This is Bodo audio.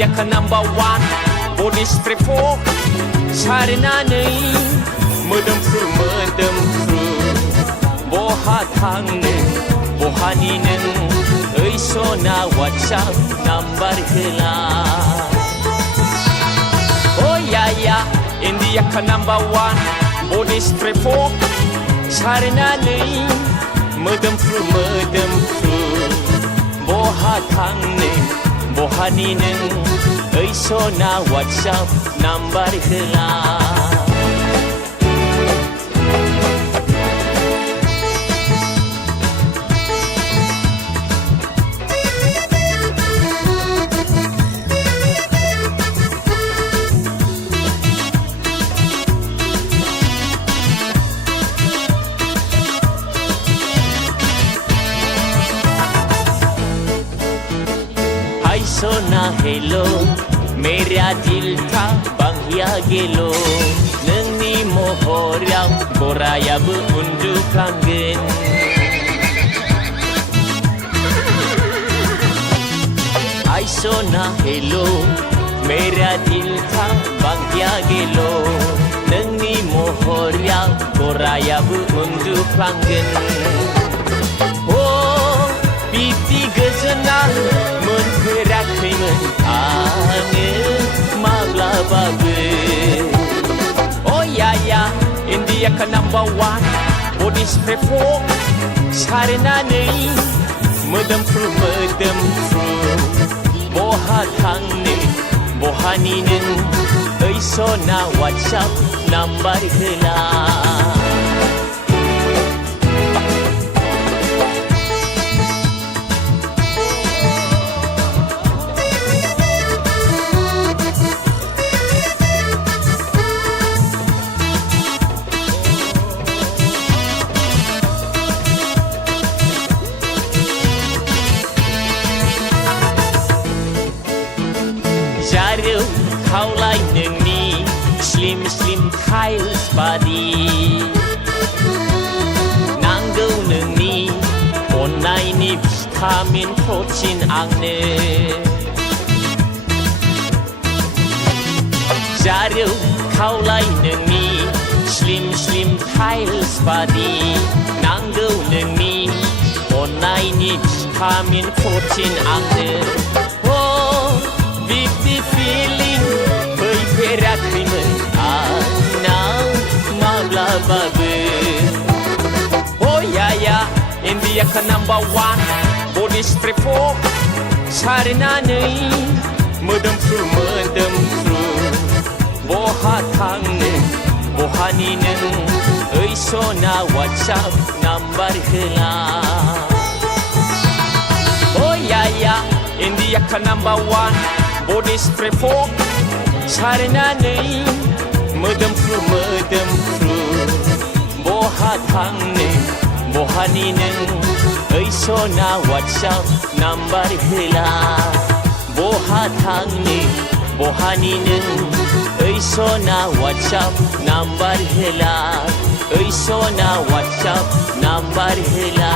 Indiaka #1 body spray for सारनानै मोदोमफ्रु बहा थांनो बहानि नों ओइ सना WhatsApp नाम्बार होला या Indiaka #1 body spray for सारनानै मोदोमफ्रु बहा थांनो बहानि नों ओइ सना WhatsApp नाम्बार होला सोना हेलो मेरा दिल था बांहिया गेलो नोंनि महराव गरायाबो उन्दुफ्लांगोन आइ सोना हेलो मेरा दिल था बांहिया गेलो नोंनि महराव गरायाबो उन्दुफ्लांगोन बिब्दि गोजोना मोनफेराखैमोन आङो माब्लाबाबो या Indiaka #1 body spray for सारनानै मोदोमफ्रु बहा थांनो बहानि नों ओइ सना WhatsApp नाम्बार होला जारौ खावलाय नोंनि स्लिम टाइल्स बादि नांगौ नोंनि अननायनि भिटामिन प्रटिन आंनो जारौ खावलाय नोंनि स्लिम टाइल्स बादि नांगौ नोंनि अननायनि भिटामिन प्रटिन आंनो बिब्दि फिलिं फैफेराखैमोन आंनाव माब्लाबाबो या Indiaka #1 body spray for सारनानै मोदोमफ्रु बहा थांनो बहानि नों ओइ सना WhatsApp नाम्बार होला या Indiaka #1 body spray for सारनानै मोदोमफ्रु बहा थांनो बहानि नों ओइ सना WhatsApp नाम्बार होला बहा थांनो बहानि नों ओइ सना WhatsApp नाम्बार होला ओइ सना WhatsApp नाम्बार होला